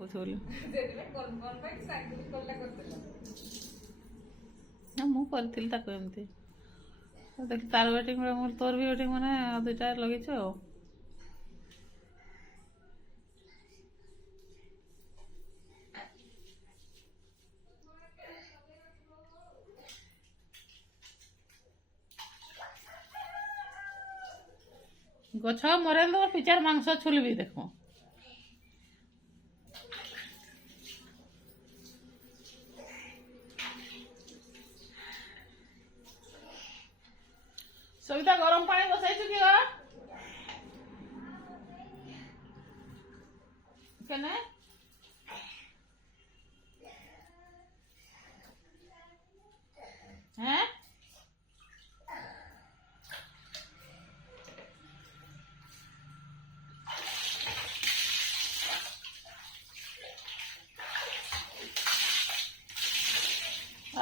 ପକଉଛୁ ବୋଲି। ମୁଁ କରିଥିଲି ତାକୁ ଏମିତି ଦେଖି ତାର ୱେଟିଂ ମୋର ତୋର ବି ୱେଟିଂ ମାନେ ଦୁଇଟା ଲଗେଇଛୁ ଆଉ। ଗଛ ମରେଇଲେ ତ ପିଚାର ମାଂସ ଛୁଲିବି ଦେଖ। ସବିତା ଗରମ ପାଣି ବସାଇଛୁ କି କେନେ হ্যাঁ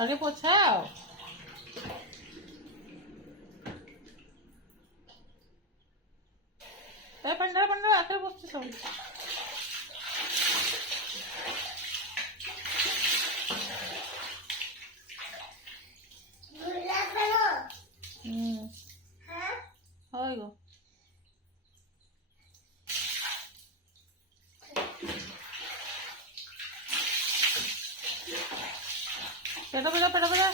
আরে পোছাও তাই পান্ডা পান্ডা আকারে বসছে সব। হয় গো পেটা পেটা পেটা পেটা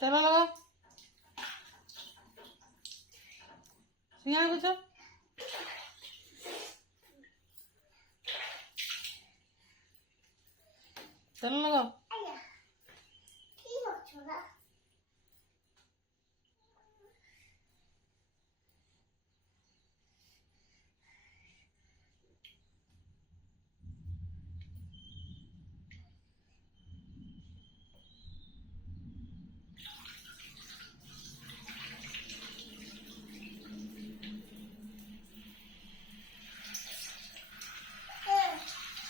তেল লাগাও সিঙ্গারা গুছো তেল লাগাও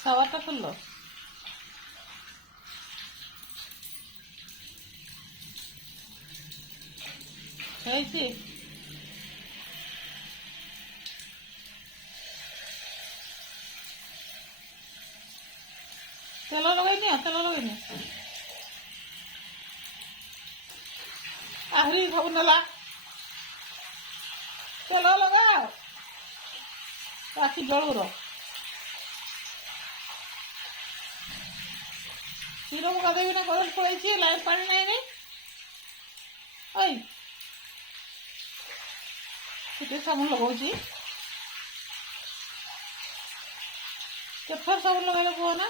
খাবারটা খুললো হয়েছি তেল লগাইনি তেল লগাইনি আহরি খাবো নেলা তেল লগাও রাখি জলুর କ୍ଷୀର ମୁଁ ଗାଧେଇବି ନା କଲେଜ ପଳେଇଛି ଲାଇଟ୍ ପାଣି ନାହିଁ ଓଇ ଟିକେ ସାବୁନ ଲଗାଉଛି କେତେଥର ସାବୁନ ଲଗାଇଲେ କୁହ ନା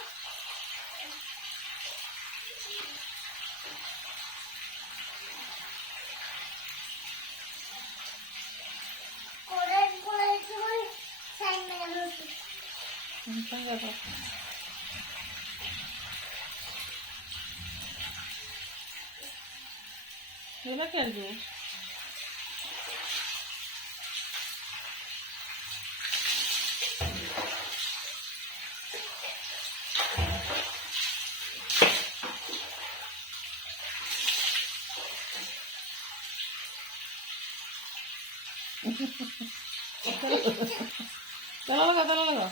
Mira que algo. Talo laga.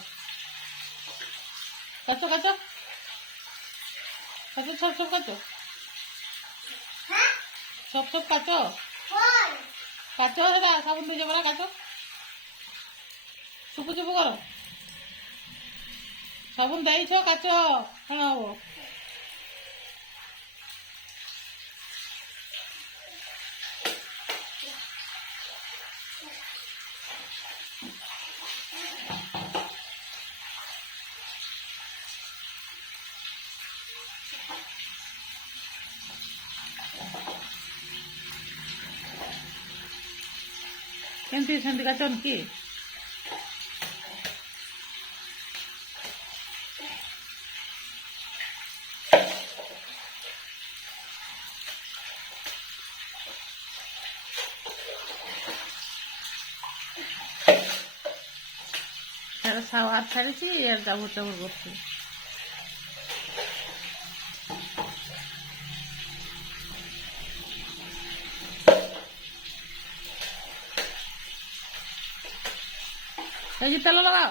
Kaco. Kaco chop kaco. সব কাচো কাচো সেটা সাবুন দিয়ে যাবো না কাচো চুপু করো সাবুন দেইছ কাচো কেন হবো କେମିତି ସେମିତି କାଚନ୍ କି সাওয়ার ছাড়িছি আর জাবর করছি এই যে তেল লাগাও।